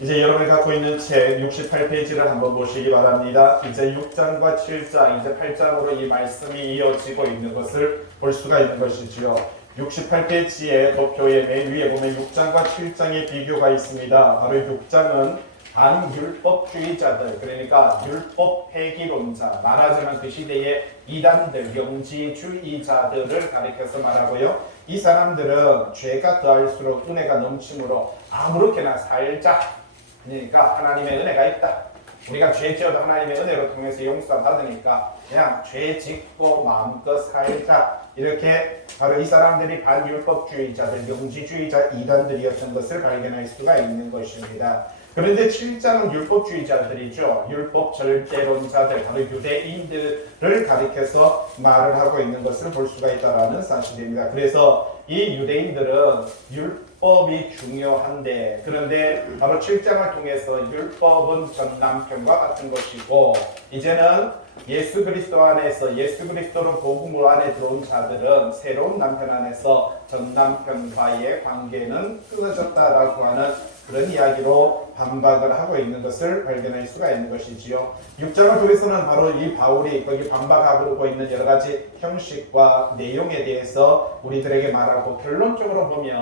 이제 여러분이 갖고 있는 책 68페이지를 한번 보시기 바랍니다. 이제 6장과 7장, 이제 8장으로 이 말씀이 이어지고 있는 것을 볼 수가 있는 것이지요. 68페이지의 도표의 맨 위에 보면 6장과 7장의 비교가 있습니다. 바로 6장은 반율법주의자들, 그러니까 율법 폐기론자, 말하자면 그 시대의 이단들, 영지주의자들을 가리켜서 말하고요. 이 사람들은 죄가 더할수록 은혜가 넘치므로 아무렇게나 살자. 그러니까 하나님의 은혜가 있다. 우리가 죄 지어도 하나님의 은혜로 통해서 용서받으니까 그냥 죄 짓고 마음껏 살자. 이렇게 바로 이 사람들이 반율법주의자들, 영지주의자, 이단들이었던 것을 발견할 수가 있는 것입니다. 그런데 7장은 율법주의자들이죠. 율법 절대론자들, 바로 유대인들을 가리켜서 말을 하고 있는 것을 볼 수가 있다는 사실입니다. 그래서 이 유대인들은 율법이 중요한데, 그런데 바로 7장을 통해서 율법은 전 남편과 같은 것이고, 이제는 예수 그리스도 안에서 예수 그리스도로 복음 안에 들어온 자들은 새로운 남편 안에서 전 남편과의 관계는 끊어졌다라고 하는 그런 이야기로 반박을 하고 있는 것을 발견할 수가 있는 것이지요. 6장을 통해서는 바로 이 바울이 거기 반박하고 있는 여러 가지 형식과 내용에 대해서 우리들에게 말하고, 결론적으로 보면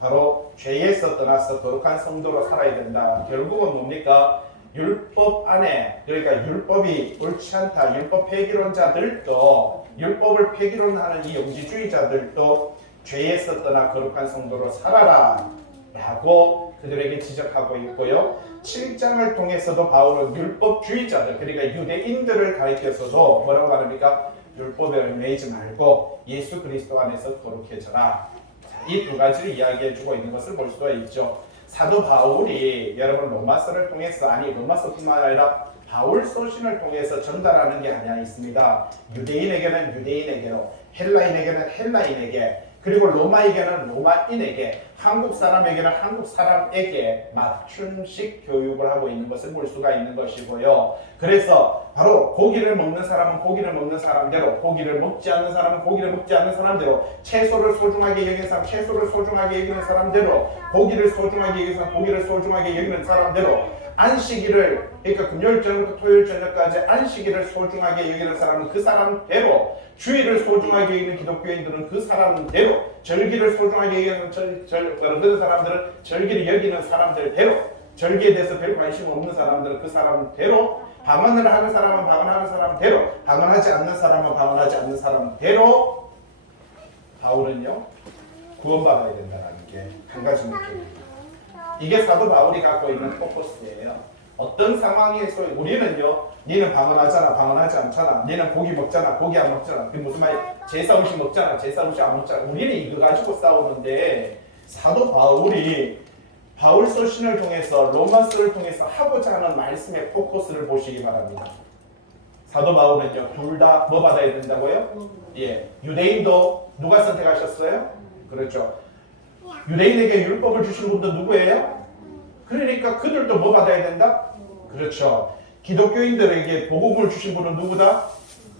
바로 죄에서 떠나서 거룩한 성도로 살아야 된다. 결국은 뭡니까? 율법 안에, 그러니까 율법이 옳지 않다. 율법 폐기론자들도, 율법을 폐기론하는 이 영지주의자들도 죄에서 떠나 거룩한 성도로 살아라 라고 그들에게 지적하고 있고요. 7장을 통해서도 바울은 율법주의자들, 그러니까 유대인들을 가리켜서도 뭐라고 말합니까? 율법에 얽매이지 말고 예수 그리스도 안에서 거룩해져라. 이 두 가지를 이야기해주고 있는 것을 볼 수가 있죠. 사도 바울이 여러분 로마서를 통해서, 아니 로마서뿐만 아니라 바울 서신을 통해서 전달하는 게 하나 있습니다. 유대인에게는 유대인에게로, 헬라인에게는 헬라인에게, 그리고 로마에게는 로마인에게, 한국 사람에게는 한국 사람에게 맞춤식 교육을 하고 있는 것을 볼 수가 있는 것이고요. 그래서 바로 고기를 먹는 사람은 고기를 먹는 사람대로, 고기를 먹지 않는 사람은 고기를 먹지 않는 사람대로, 채소를 소중하게 여기는 사람 채소를 소중하게 여기는 사람대로, 고기를 소중하게 여기는 사람 고기를 소중하게 여기는 사람대로, 안식일을, 그러니까 금요일 저녁부터 토요일 저녁까지 안식일을 소중하게 여기는 사람은 그 사람대로, 주일을 소중하게 여기는 기독교인들은 그 사람대로, 절기를 소중하게 여기는 그런 사람들은 절기를 여기는 사람들대로, 절기에 대해서 별 관심 없는 사람들은 그 사람대로, 방언을 하는 사람은 방언하는 사람대로, 방언하지 않는 사람은 방언하지 않는 사람대로, 바울은요 구원받아야 된다는 게 한 가지 느낌입니다. 이게 사도 바울이 갖고 있는 포커스예요. 어떤 상황에서 우리는요, 니는 방언하잖아, 방언하지 않잖아, 니는 고기 먹잖아, 고기 안 먹잖아, 그게 무슨 말이야? 제사 음식 먹잖아, 제사 음식 안 먹잖아. 우리는 이거 가지고 싸우는데, 사도 바울이 바울 서신을 통해서, 로마서를 통해서 하고자 하는 말씀의 포커스를 보시기 바랍니다. 사도 바울은요, 둘 다 뭐 받아야 된다고요? 예, 유대인도 누가 선택하셨어요? 그렇죠. 유대인에게 율법을 주신 분도 누구예요? 그러니까 그들도 뭐 받아야 된다? 그렇죠. 기독교인들에게 복음을 주신 분은 누구다?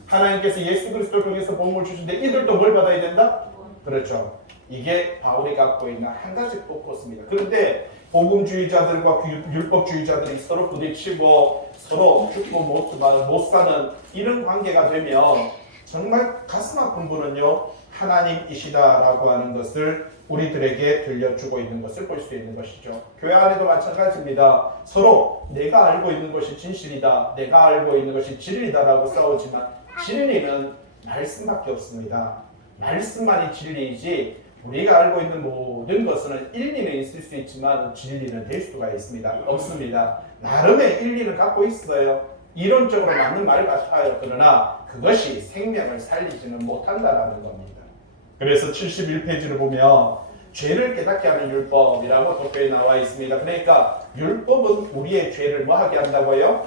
하나님께서 예수 그리스도를 통해서 복음을 주신데 이들도 뭘 받아야 된다? 그렇죠. 이게 바울이 갖고 있는 한 가지 포커스입니다. 그런데 복음주의자들과 율법주의자들이 서로 부딪히고 서로 죽고 못 사는 이런 관계가 되면 정말 가슴 아픈 분은요, 하나님이시다라고 하는 것을 우리들에게 들려주고 있는 것을 볼 수 있는 것이죠. 교회 안에도 마찬가지입니다. 서로 내가 알고 있는 것이 진실이다, 내가 알고 있는 것이 진리다라고 싸우지만 진리는 말씀밖에 없습니다. 말씀만이 진리이지 우리가 알고 있는 모든 것은 일리는 있을 수 있지만 진리는 될 수가 있습니다. 없습니다. 나름의 일리는 갖고 있어요. 이론적으로 맞는 말 같아요. 그러나 그것이 생명을 살리지는 못한다라는 겁니다. 그래서 71페이지를 보면 죄를 깨닫게 하는 율법이라고 도표에 나와 있습니다. 그러니까 율법은 우리의 죄를 뭐 하게 한다고요?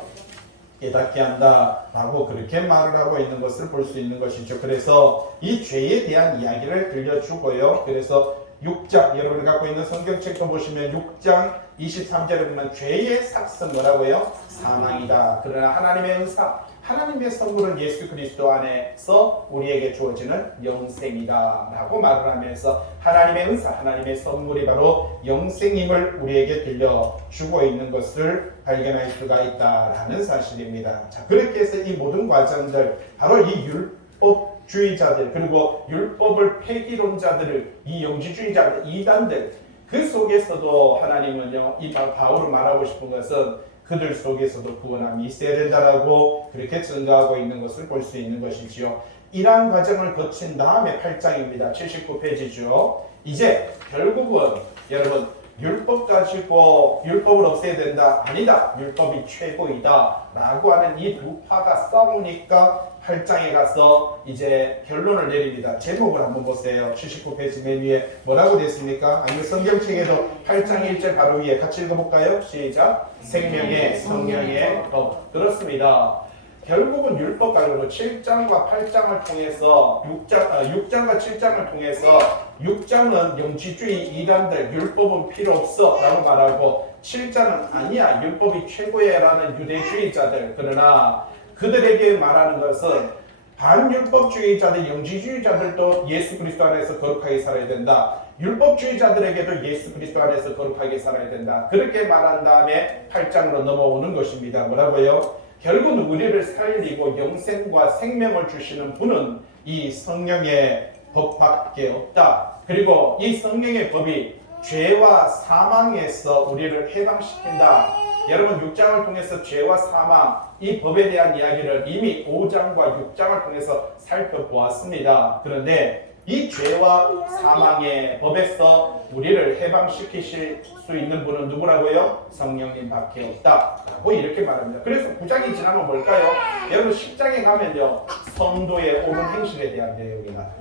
깨닫게 한다라고 그렇게 말을 하고 있는 것을 볼 수 있는 것이죠. 그래서 이 죄에 대한 이야기를 들려주고요. 그래서 6장, 여러분이 갖고 있는 성경책도 보시면 6장 23절에 보면 죄의 삭은 뭐라고요? 사망이다. 그러나 하나님의 은사, 하나님의 선물은 예수 그리스도 안에서 우리에게 주어지는 영생이다 라고 말을 하면서 하나님의 은사, 하나님의 선물이 바로 영생임을 우리에게 들려주고 있는 것을 발견할 수가 있다라는 사실입니다. 자, 그렇게 해서 이 모든 과정들, 바로 이 율법주의자들, 그리고 율법을 폐기론자들을, 이 영지주의자들, 이단들, 그 속에서도 하나님은요, 이 바울을 말하고 싶은 것은 그들 속에서도 구원함이 있어야 된다라고 그렇게 증거하고 있는 것을 볼 수 있는 것이지요. 이러한 과정을 거친 다음에 8장입니다. 79페이지죠. 이제 결국은 여러분 율법 가지고 율법을 없애야 된다. 아니다. 율법이 최고이다. 라고 하는 이 두 파가 싸우니까 8장에 가서 이제 결론을 내립니다. 제목을 한번 보세요. 79페이지 맨 위에 뭐라고 되어 있습니까? 아니면 성경책에도 8장 1절 바로 위에 같이 읽어볼까요? 시작. 생명의 성령의 법. 그렇습니다. 결국은 율법 가지고 7장과 8장을 통해서 6장과 7장을 통해서 6장은 영지주의 이단들 율법은 필요 없어 라고 말하고 7장은 아니야 율법이 최고야 라는 유대주의자들, 그러나 그들에게 말하는 것은 반율법주의자들, 영지주의자들도 예수 그리스도 안에서 거룩하게 살아야 된다. 율법주의자들에게도 예수 그리스도 안에서 거룩하게 살아야 된다. 그렇게 말한 다음에 8장으로 넘어오는 것입니다. 뭐라고요? 결국은 우리를 살리고 영생과 생명을 주시는 분은 이 성령의 법밖에 없다. 그리고 이 성령의 법이 죄와 사망에서 우리를 해방시킨다. 여러분 6장을 통해서 죄와 사망, 이 법에 대한 이야기를 이미 5장과 6장을 통해서 살펴보았습니다. 그런데 이 죄와 사망의 법에서 우리를 해방시키실 수 있는 분은 누구라고요? 성령님 밖에 없다 라고 이렇게 말합니다. 그래서 9장이 지나면 뭘까요? 여러분 10장에 가면요 성도의 옳은 행실에 대한 내용이 나타납니다.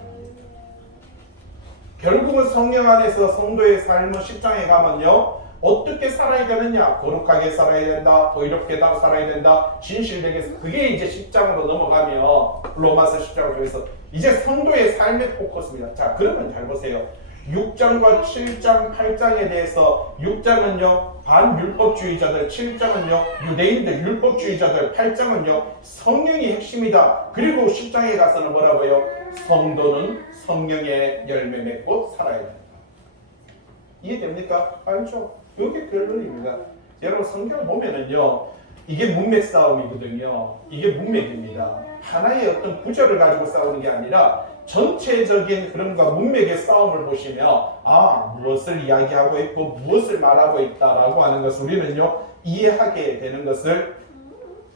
결국은 성령 안에서 성도의 삶은 10장에 가면요 어떻게 살아야 되느냐? 거룩하게 살아야 된다, 의롭게 살아야 된다, 진실되게. 그게 이제 10장으로 넘어가면 로마서 10장을 통해서 이제 성도의 삶의 포커스입니다. 자, 그러면 잘 보세요. 6장과 7장, 8장에 대해서 6장은요 반율법주의자들, 7장은요 유대인들, 율법주의자들, 8장은요 성령이 핵심이다. 그리고 10장에 가서는 뭐라고요? 성도는 성령의 열매 맺고 살아야 된다. 이해됩니까? 알죠? 이게 결론입니다. 여러분 성경 보면은요 이게 문맥 싸움이거든요. 이게 문맥입니다. 하나의 어떤 구절을 가지고 싸우는 게 아니라 전체적인 흐름과 문맥의 싸움을 보시면 무엇을 이야기하고 있고 무엇을 말하고 있다라고 하는 것을 우리는요 이해하게 되는 것을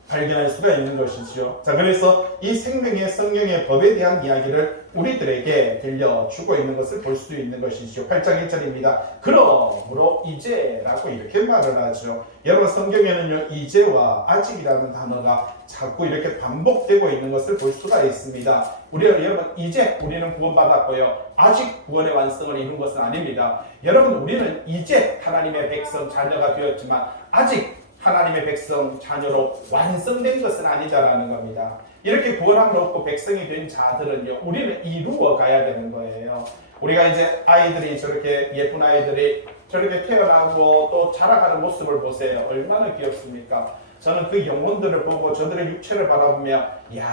발견할 수가 있는 것이죠. 자, 그래서 이 생명의 성령의 법에 대한 이야기를 우리들에게 들려주고 있는 것을 볼 수 있는 것이죠. 8장 1절입니다. 그러므로 이제라고 이렇게 말을 하죠. 여러분 성경에는요 이제와 아직이라는 단어가 자꾸 이렇게 반복되고 있는 것을 볼 수가 있습니다. 여러분 이제 우리는 구원받았고요. 아직 구원의 완성을 이룬 것은 아닙니다. 여러분 우리는 이제 하나님의 백성 자녀가 되었지만 아직 하나님의 백성 자녀로 완성된 것은 아니다라는 겁니다. 이렇게 구원함을 얻고 백성이 된 자들은요 우리는 이루어 가야 되는 거예요. 우리가 이제 아이들이 저렇게 예쁜 아이들이 저렇게 태어나고 또 자라가는 모습을 보세요. 얼마나 귀엽습니까? 저는 그 영혼들을 보고 저들의 육체를 바라보며 야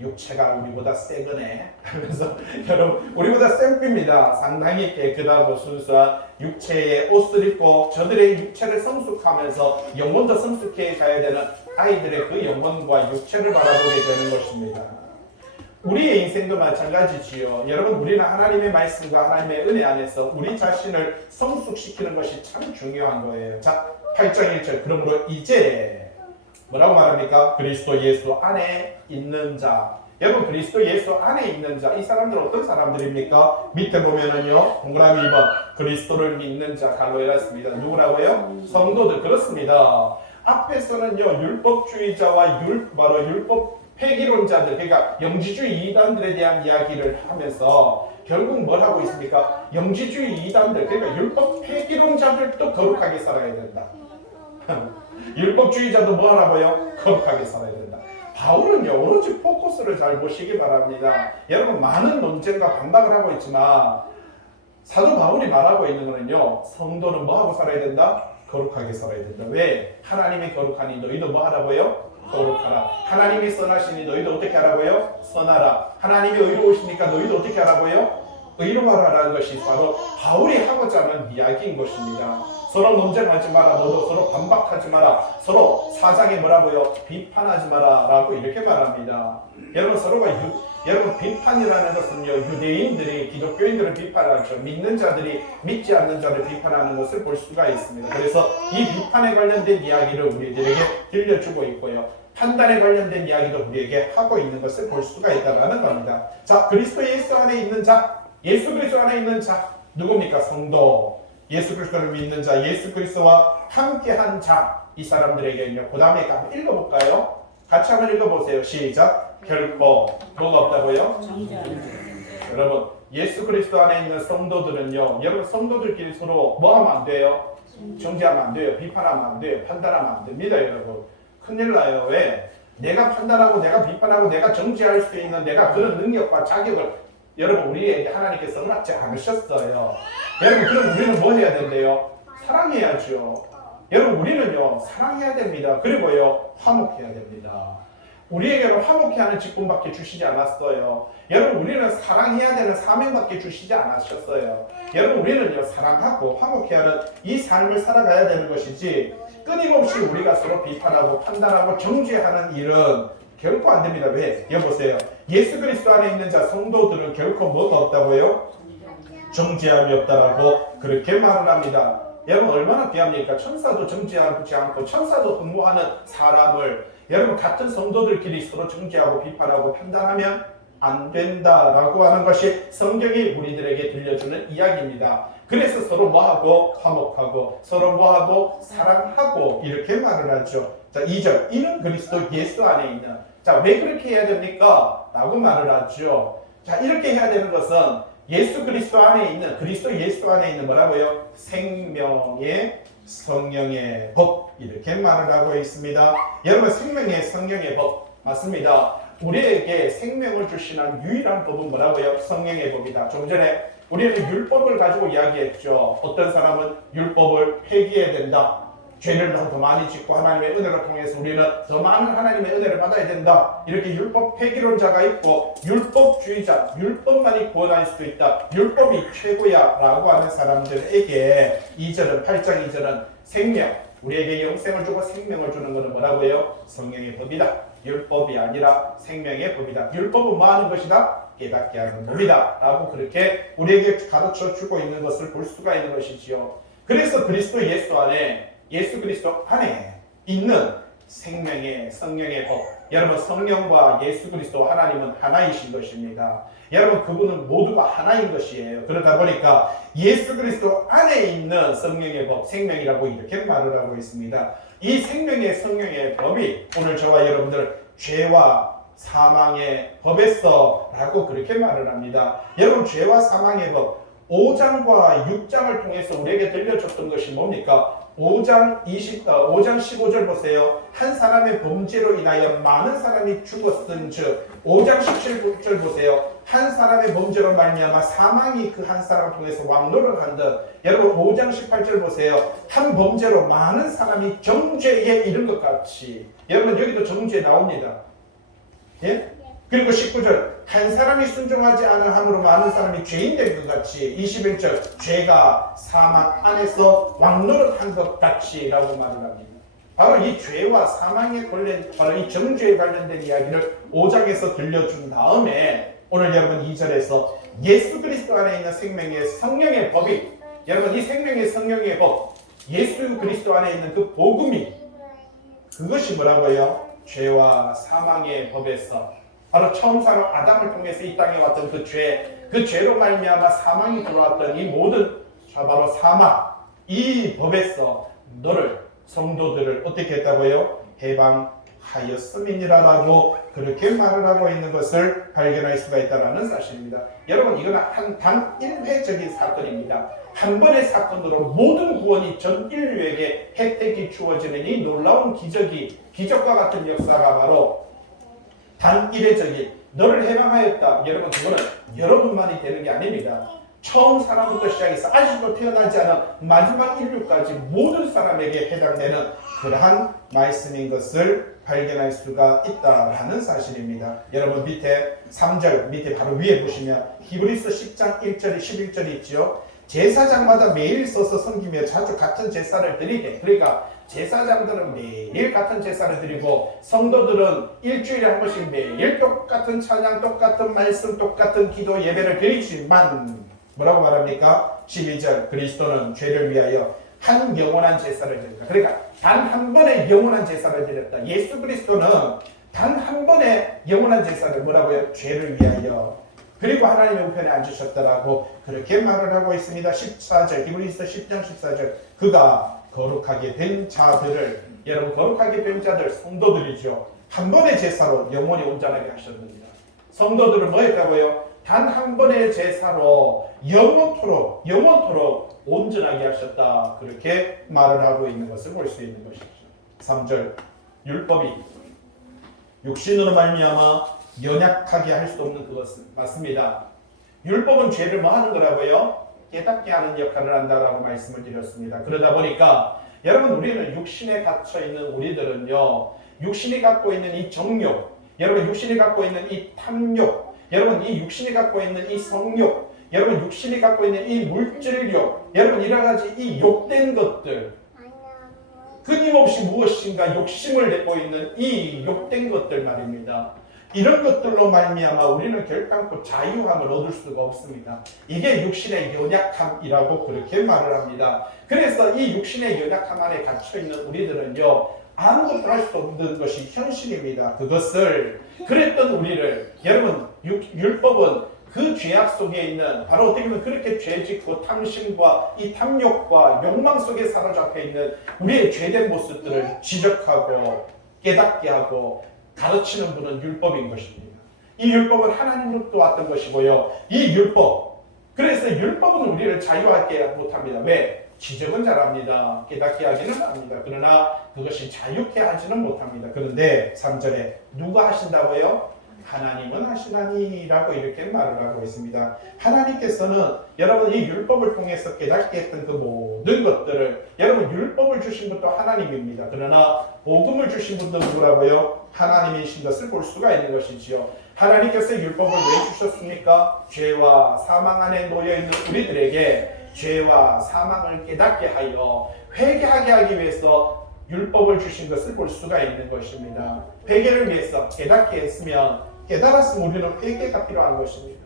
육체가 우리보다 세거네 하면서 여러분 우리보다 쌤핍니다. 상당히 깨끗하고 순수한 육체의 옷을 입고 저들의 육체를 성숙하면서 영혼도 성숙해 가야 되는 아이들의 그 영혼과 육체를 바라보게 되는 것입니다. 우리의 인생도 마찬가지지요. 여러분 우리는 하나님의 말씀과 하나님의 은혜 안에서 우리 자신을 성숙시키는 것이 참 중요한 거예요. 자 8장 1절 그러므로 이제 뭐라고 말합니까? 그리스도 예수 안에 있는 자. 여러분 그리스도 예수 안에 있는 자. 이 사람들은 어떤 사람들입니까? 밑에 보면은요 동그라미 2번 그리스도를 믿는 자 갈로에라습니다. 누구라고요? 성도들. 그렇습니다. 앞에서는요 율법주의자와 바로 율법 폐기론자들, 그러니까 영지주의 이단들에 대한 이야기를 하면서 결국 뭘 하고 있습니까? 영지주의 이단들, 그러니까 율법 폐기론자들도 거룩하게 살아야 된다. 율법주의자도 뭐 하라고요? 거룩하게 살아야 된다. 바울은요 오로지 포커스를 잘 보시기 바랍니다. 여러분 많은 논쟁과 반박을 하고 있지만 사도 바울이 말하고 있는 거는요 성도는 뭐 하고 살아야 된다? 거룩하게 살아야 된다. 왜? 하나님이 거룩하니 너희도 뭐 하라고요? 거룩하라. 하나님이 선하시니 너희도 어떻게 하라고요? 선하라. 하나님이 의로우시니까 너희도 어떻게 하라고요? 의로하라라는 것이 바로 바울이 하고자 하는 이야기인 것입니다. 서로 논쟁하지 마라. 너도 서로 반박하지 마라. 서로 사장에 뭐라고요? 비판하지 마라 라고 이렇게 말합니다. 여러분 여러분 비판이라는 것은요, 유대인들이 기독교인들을 비판하죠. 믿는 자들이 믿지 않는 자를 비판하는 것을 볼 수가 있습니다. 그래서 이 비판에 관련된 이야기를 우리들에게 들려주고 있고요, 판단에 관련된 이야기도 우리에게 하고 있는 것을 볼 수가 있다는 겁니다. 자, 그리스도 예수 안에 있는 자, 예수 그리스도 안에 있는 자 누굽니까? 성도. 예수 그리스도를 믿는 자, 예수 그리스도와 함께한 자, 이 사람들에게는요, 그 다음에 한번 읽어볼까요? 같이 한번 읽어보세요. 시작. 결코 뭐가 없다고요? 여러분, 예수 그리스도 안에 있는 성도들은요, 여러분 성도들끼리 서로 뭐 하면 안 돼요? 정죄하면 안 돼요. 비판하면 안 돼요. 판단하면 안 됩니다. 여러분, 큰일 나요. 왜? 내가 판단하고 내가 비판하고 내가 정죄할 수 있는 내가 그런 능력과 자격을 여러분 우리에게 하나님께서 허락지 않으셨어요. 여러분, 그럼 우리는 뭐 해야 된대요? 사랑해야죠. 여러분, 우리는요 사랑해야 됩니다. 그리고요 화목해야 됩니다. 우리에게는 화목해 하는 직분밖에 주시지 않았어요. 여러분, 우리는 사랑해야 되는 사명밖에 주시지 않으셨어요. 여러분, 우리는요 사랑하고 화목해 하는 이 삶을 살아가야 되는 것이지, 끊임없이 우리가 서로 비판하고 판단하고 정죄하는 일은 결코 안 됩니다. 왜? 여보세요. 예수 그리스도 안에 있는 자 성도들은 결코 뭐가 없다고요? 정죄함이 없다라고 그렇게 말을 합니다. 여러분, 얼마나 귀합니까? 천사도 정죄하지 않고 천사도 흠모하는 사람을 여러분, 같은 성도들끼리 서로 정죄하고 비판하고 판단하면 안 된다라고 하는 것이 성경이 우리들에게 들려주는 이야기입니다. 그래서 서로 뭐하고? 화목하고 서로 뭐하고? 사랑하고 이렇게 말을 하죠. 자, 2절. 이는 그리스도 예수 안에 있는. 자, 왜 그렇게 해야 됩니까? 라고 말을 하죠. 자, 이렇게 해야 되는 것은 예수 그리스도 안에 있는, 그리스도 예수 안에 있는 뭐라고요? 생명의 성령의 법, 이렇게 말을 하고 있습니다. 여러분, 생명의 성령의 법 맞습니다. 우리에게 생명을 주시는 유일한 법은 뭐라고요? 성령의 법이다. 좀 전에 우리는 율법을 가지고 이야기했죠. 어떤 사람은 율법을 폐기해야 된다. 죄를 더 많이 짓고 하나님의 은혜를 통해서 우리는 더 많은 하나님의 은혜를 받아야 된다. 이렇게 율법 폐기론자가 있고, 율법주의자, 율법만이 구원할 수 있다, 율법이 최고야 라고 하는 사람들에게 2절은 8장 2절은 생명, 우리에게 영생을 주고 생명을 주는 것은 뭐라고요? 성령의 법이다. 율법이 아니라 생명의 법이다. 율법은 뭐 하는 것이다? 깨닫게 하는 법이다 라고 그렇게 우리에게 가르쳐 주고 있는 것을 볼 수가 있는 것이지요. 그래서 그리스도 예수 안에, 예수 그리스도 안에 있는 생명의 성령의 법, 여러분, 성령과 예수 그리스도 하나님은 하나이신 것입니다. 여러분, 그분은 모두가 하나인 것이에요. 그러다 보니까 예수 그리스도 안에 있는 성령의 법, 생명이라고 이렇게 말을 하고 있습니다. 이 생명의 성령의 법이 오늘 저와 여러분들 죄와 사망의 법에서 라고 그렇게 말을 합니다. 여러분, 죄와 사망의 법 5장과 6장을 통해서 우리에게 들려줬던 것이 뭡니까? 5장 15절 보세요. 한 사람의 범죄로 인하여 많은 사람이 죽었은 즉, 5장 17절 보세요. 한 사람의 범죄로 말미암아 사망이 그 한 사람을 통해서 왕노를 한 듯. 여러분, 5장 18절 보세요. 한 범죄로 많은 사람이 정죄에 이른 것 같이. 여러분, 여기도 정죄 나옵니다. 예? 그리고 19절, 한 사람이 순종하지 않은 함으로 많은 사람이 죄인 된 것 같이. 21절, 죄가 사망 안에서 왕노릇한 것 같이 라고 말을 합니다. 바로 이 죄와 사망에 관련, 바로 이 정죄에 관련된 이야기를 5장에서 들려준 다음에 오늘 여러분 2절에서 예수 그리스도 안에 있는 생명의 성령의 법이, 여러분, 이 생명의 성령의 법, 예수 그리스도 안에 있는 그 복음이, 그것이 뭐라고요? 죄와 사망의 법에서, 바로 처음 사람 아담을 통해서 이 땅에 왔던 그 죄로 말미암아 사망이 들어왔던 이 모든, 바로 사망, 이 법에서 너를, 성도들을 어떻게 했다고요? 해방하였음이니라라고 그렇게 말을 하고 있는 것을 발견할 수가 있다는 사실입니다. 여러분, 이거는 단 1회적인 사건입니다. 한 번의 사건으로 모든 구원이 전 인류에게 혜택이 주어지는 이 놀라운 기적과 같은 역사가 바로 단 1회적인, 너를 해방하였다. 여러분, 그거는 여러분만이 되는 게 아닙니다. 처음 사람부터 시작해서 아직도 태어나지 않은 마지막 인류까지 모든 사람에게 해당되는 그러한 말씀인 것을 발견할 수가 있다라는 사실입니다. 여러분 밑에 3절 밑에 바로 위에 보시면 히브리서 10장 1절에 11절이 있죠. 제사장마다 매일 서서 섬기며 자주 같은 제사를 드리게. 그러니까 제사장들은 매일 같은 제사를 드리고 성도들은 일주일에 한 번씩 매일 똑같은 찬양, 똑같은 말씀, 똑같은 기도 예배를 드리지만 뭐라고 말합니까? 12절 그리스도는 죄를 위하여 한 영원한 제사를 드렸다. 그러니까 단 한 번의 영원한 제사를 드렸다. 예수 그리스도는 단 한 번의 영원한 제사를 뭐라고요? 죄를 위하여. 그리고 하나님의 우편에 앉으셨다라고 그렇게 말을 하고 있습니다. 14절 히브리서 10장 14절 그가 거룩하게 된 자들을 여러분 거룩하게 된 자들 성도들이죠. 한 번의 제사로 영원히 온전하게 하셨습니다. 성도들은 뭐 했다고요? 단 한 번의 제사로 영원토록 온전하게 하셨다. 그렇게 말을 하고 있는 것을 볼 수 있는 것이죠. 3절 율법이 육신으로 말미암아 연약하게 할 수 없는 그것은 맞습니다. 율법은 죄를 뭐 하는 거라고요? 깨닫게 하는 역할을 한다라고 말씀을 드렸습니다. 그러다 보니까 여러분 우리는 육신에 갇혀 있는 우리들은요. 육신이 갖고 있는 이 정욕, 여러분 육신이 갖고 있는 이 탐욕, 여러분 이 육신이 갖고 있는 이 성욕, 여러분 육신이 갖고 있는 이 물질욕, 여러분 이러 가지 이 욕된 것들 끊임없이 무엇인가 욕심을 내고 있는 이 욕된 것들 말입니다. 이런 것들로 말미암아 우리는 결단코 자유함을 얻을 수가 없습니다. 이게 육신의 연약함이라고 그렇게 말을 합니다. 그래서 이 육신의 연약함 안에 갇혀있는 우리들은요 아무것도 할 수 없는 것이 현실입니다. 그것을 그랬던 우리를 여러분 율법은 그 죄악 속에 있는 바로 어떻게 보면 그렇게 죄짓고 탐심과 이 탐욕과 욕망 속에 사로잡혀 있는 우리의 죄된 모습들을 지적하고 깨닫게 하고 가르치는 분은 율법인 것입니다. 이 율법은 하나님으로부터 왔던 것이고요. 이 율법 그래서 율법은 우리를 자유하게 못합니다. 왜? 지적은 잘합니다. 깨닫게 하기는 합니다. 그러나 그것이 자유케 하지는 못합니다. 그런데 3절에 누가 하신다고요? 하나님은 하시나니라고 이렇게 말을 하고 있습니다. 하나님께서는 여러분 이 율법을 통해서 깨닫게 했던 그 모든 것들을 여러분 율법을 주신 분도 하나님입니다. 그러나 복음을 주신 분도 누구라고요? 하나님이신 것을 볼 수가 있는 것이지요. 하나님께서 율법을 왜 주셨습니까? 죄와 사망 안에 놓여있는 우리들에게 죄와 사망을 깨닫게 하여 회개하게 하기 위해서 율법을 주신 것을 볼 수가 있는 것입니다. 회개를 위해서 깨닫게 했으면 깨달았으면 우리는 회개가 필요한 것입니다.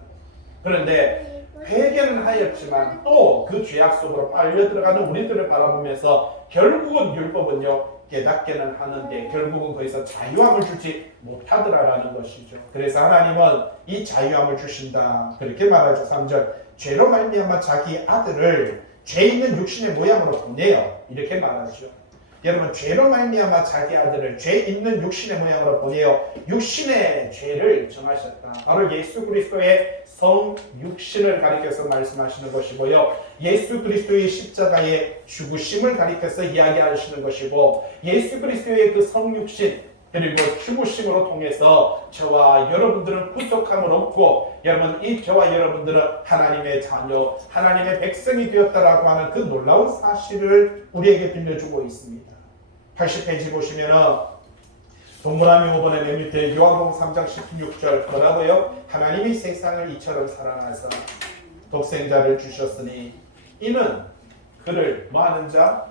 그런데 회개는 하였지만 또 그 죄악 속으로 빨려 들어가는 우리들을 바라보면서 결국은 율법은요 깨닫게는 하는데 결국은 거기서 자유함을 주지 못하더라라는 것이죠. 그래서 하나님은 이 자유함을 주신다 그렇게 말하죠. 3절 죄로 말미암아 자기 아들을 죄 있는 육신의 모양으로 보내요 이렇게 말하죠. 여러분 죄로 말미암아 자기 아들을 죄 있는 육신의 모양으로 보내어 육신의 죄를 정하셨다. 바로 예수 그리스도의 성 육신을 가리켜서 말씀하시는 것이고요. 예수 그리스도의 십자가의 죽으심을 가리켜서 이야기하시는 것이고 예수 그리스도의 그 성 육신 그리고 죽으심으로 통해서 저와 여러분들은 구속함을 얻고 여러분 이 저와 여러분들은 하나님의 자녀, 하나님의 백성이 되었다라고 하는 그 놀라운 사실을 우리에게 빌려주고 있습니다. 80페이지 보시면은 동그라미 5번의 맨 밑에 요한복음 3장 16절 뭐라고요? 하나님이 세상을 이처럼 사랑하사 독생자를 주셨으니 이는 그를 뭐 하는 자?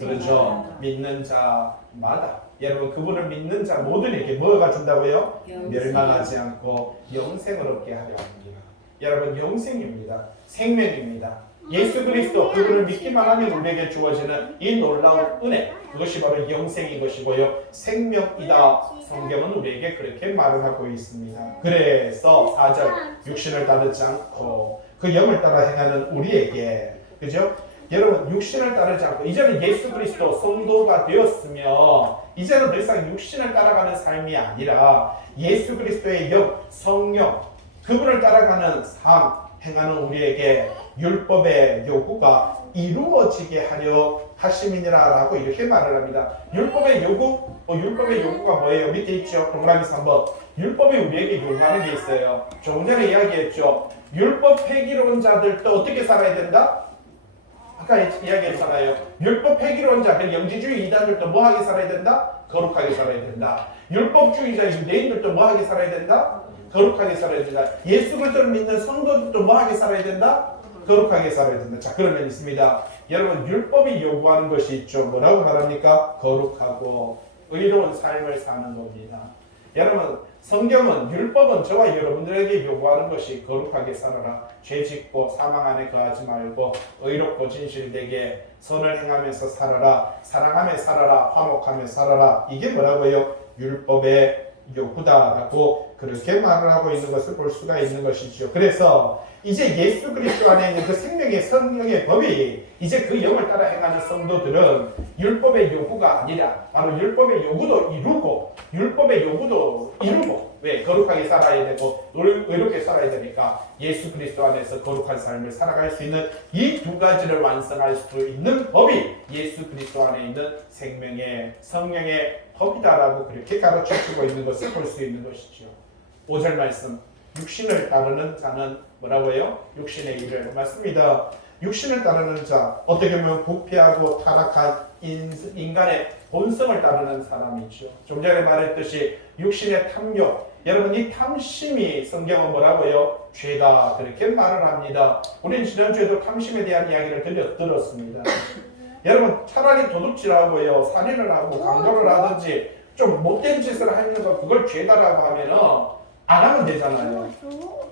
그렇죠. 믿는 자마다 여러분 그분을 믿는 자 모든에게 뭐가 준다고요? 멸망하지 않고 영생을 얻게 하려 합니다. 여러분 영생입니다. 생명입니다. 예수 그리스도 그분을 믿기만 하면 우리에게 주어지는 이 놀라운 은혜 그것이 바로 영생인 것이고요. 생명이다. 성경은 우리에게 그렇게 말을 하고 있습니다. 그래서 4절 육신을 따르지 않고 그 영을 따라 행하는 우리에게 그죠? 여러분 육신을 따르지 않고 이제는 예수 그리스도 성도가 되었으면 이제는 더 이상 육신을 따라가는 삶이 아니라 예수 그리스도의 영, 성령 그분을 따라가는 삶 행하는 우리에게 율법의 요구가 이루어지게 하려 하심이니라라고 이렇게 말을 합니다. 율법의 요구? 율법의 요구가 뭐예요? 밑에 있죠. 동그라미 3번. 율법이 우리에게 요구하는 게 있어요. 조금 전에 이야기했죠. 율법 폐기론자들도 어떻게 살아야 된다? 아까 이야기했잖아요. 율법 폐기론자들, 영지주의 이단들도 뭐하게 살아야 된다? 거룩하게 살아야 된다. 율법주의자 유대인들도 뭐하게 살아야 된다? 거룩하게 살아야 된다. 예수 그리스도를 믿는 성도들도 뭐하게 살아야 된다? 거룩하게 살아야 된다. 자, 그러면 있습니다. 여러분, 율법이 요구하는 것이 있죠. 뭐라고 말합니까? 거룩하고 의로운 삶을 사는 겁니다. 여러분, 성경은, 율법은 저와 여러분들에게 요구하는 것이 거룩하게 살아라, 죄 짓고 사망 안에 거하지 말고 의롭고 진실되게 선을 행하면서 살아라, 사랑하며 살아라, 화목하며 살아라. 이게 뭐라고요? 율법의 요구다라고 그렇게 말을 하고 있는 것을 볼 수가 있는 것이죠. 그래서 이제 예수 그리스도 안에 있는 그 생명의 성령의 법이 이제 그 영을 따라 행하는 성도들은 율법의 요구가 아니라 바로 율법의 요구도 이루고 율법의 요구도 이루고, 왜? 거룩하게 살아야 되고 의롭게 살아야 되니까 예수 그리스도 안에서 거룩한 삶을 살아갈 수 있는 이 두 가지를 완성할 수 있는 법이 예수 그리스도 안에 있는 생명의 성령의 법이다라고 그렇게 가르쳐주고 있는 것을 볼 수 있는 것이죠. 5절 말씀, 육신을 따르는 자는 뭐라고요? 육신의 일을, 맞습니다. 육신을 따르는 자, 어떻게 보면 부패하고 타락한 인간의 본성을 따르는 사람이죠. 좀 전에 말했듯이 육신의 탐욕, 여러분 이 탐심이 성경은 뭐라고요? 죄다, 그렇게 말을 합니다. 우리는 지난주에도 탐심에 대한 이야기를 들었습니다. 여러분 차라리 도둑질하고요, 살인을 하고 강도를 하든지 좀 못된 짓을 하는 거, 그걸 죄다라고 하면은 안 하면 되잖아요.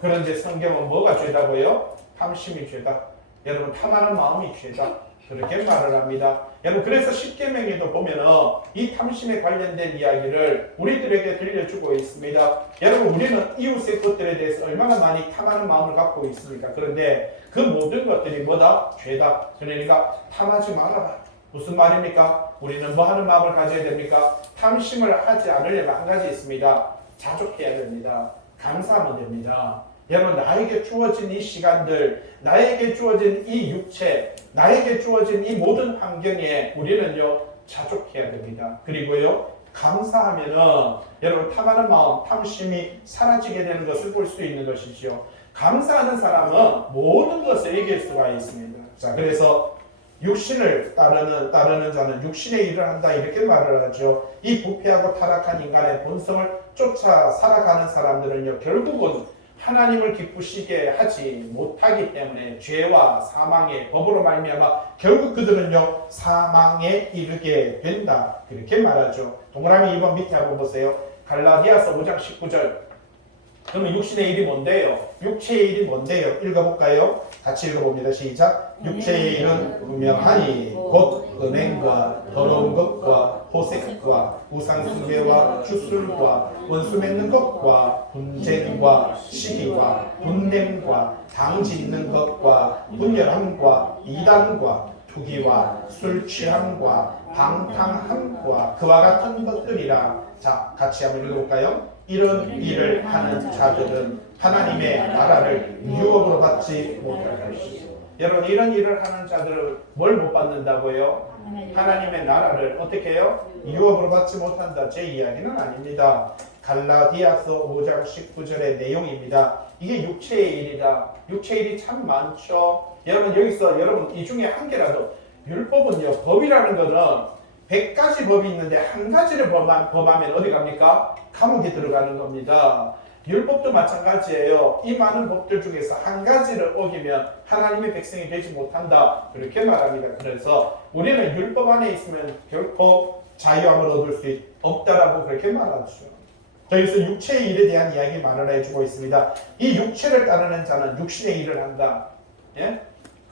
그런데 성경은 뭐가 죄다고요? 탐심이 죄다. 여러분 탐하는 마음이 죄다, 그렇게 말을 합니다. 여러분 그래서 십계명에도 보면은 이 탐심에 관련된 이야기를 우리들에게 들려주고 있습니다. 여러분 우리는 이웃의 것들에 대해서 얼마나 많이 탐하는 마음을 갖고 있습니까? 그런데 그 모든 것들이 뭐다? 죄다. 그러니까 탐하지 말아라. 무슨 말입니까? 우리는 뭐 하는 마음을 가져야 됩니까? 탐심을 하지 않으려면 한 가지 있습니다. 자족해야 됩니다. 감사하면 됩니다. 여러분 나에게 주어진 이 시간들, 나에게 주어진 이 육체, 나에게 주어진 이 모든 환경에 우리는요 자족해야 됩니다. 그리고요 감사하면은 여러분 탐하는 마음, 탐심이 사라지게 되는 것을 볼 수 있는 것이죠. 감사하는 사람은 모든 것을 이길 수가 있습니다. 자, 그래서 육신을 따르는 자는 육신의 일을 한다, 이렇게 말을 하죠. 이 부패하고 타락한 인간의 본성을 쫓아 살아가는 사람들은요 결국은 하나님을 기쁘시게 하지 못하기 때문에 죄와 사망의 법으로 말미암아 결국 그들은요 사망에 이르게 된다, 그렇게 말하죠. 동그라미 2번 밑에 한번 보세요. 갈라디아서 5장 19절. 그러면 육신의 일이 뭔데요? 육체의 일이 뭔데요? 읽어볼까요? 같이 읽어봅니다. 시작. 육체의 일은 분명하니 곧 음행과 더러운 것과 호색과 우상숭배와 주술과 원수 맺는 것과 분쟁과 시기와 분냄과 당짓는 것과 분열함과 이단과 투기와 술 취함과 방탕함과 그와 같은 것들이라. 자, 같이 한번 읽어볼까요? 이런 일을 하는 자들은 하나님의 나라를 유업으로 받지 못할 것이죠. 여러분 이런 일을 하는 자들은 뭘 못 받는다고요? 하나님의 나라를 어떻게 해요? 유업으로 받지 못한다. 제 이야기는 아닙니다. 갈라디아서 5장 19절의 내용입니다. 이게 육체의 일이다. 육체의 일이 참 많죠. 여러분 여기서 여러분 이 중에 한 개라도, 율법은요 법이라는 거는 100가지 법이 있는데 한 가지를 범하면 어디 갑니까? 감옥에 들어가는 겁니다. 율법도 마찬가지예요. 이 많은 법들 중에서 한 가지를 어기면 하나님의 백성이 되지 못한다, 그렇게 말합니다. 그래서 우리는 율법 안에 있으면 결코 자유함을 얻을 수 없다라고 그렇게 말하죠. 여기서 육체의 일에 대한 이야기 말을 해주고 있습니다. 이 육체를 따르는 자는 육신의 일을 한다. 예?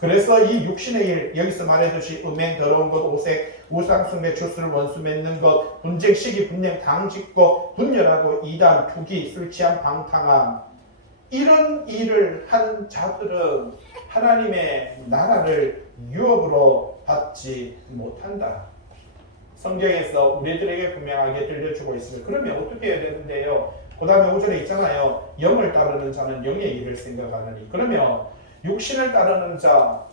그래서 이 육신의 일, 여기서 말해듯이 음행, 더러운 것, 오색, 우상숭배, 주술, 원수 맺는 것, 분쟁, 시기, 분냄, 당짓고, 분열하고, 이단, 투기, 술 취함, 방탕함, 이런 일을 한 자들은 하나님의 나라를 유업으로 받지 못한다. 성경에서 우리들에게 분명하게 들려주고 있습니다. 그러면 어떻게 해야 되는데요? 그 다음에 5절에 있잖아요. 영을 따르는 자는 영의 일을 생각하느니. 그러면 육신을 따르는 자,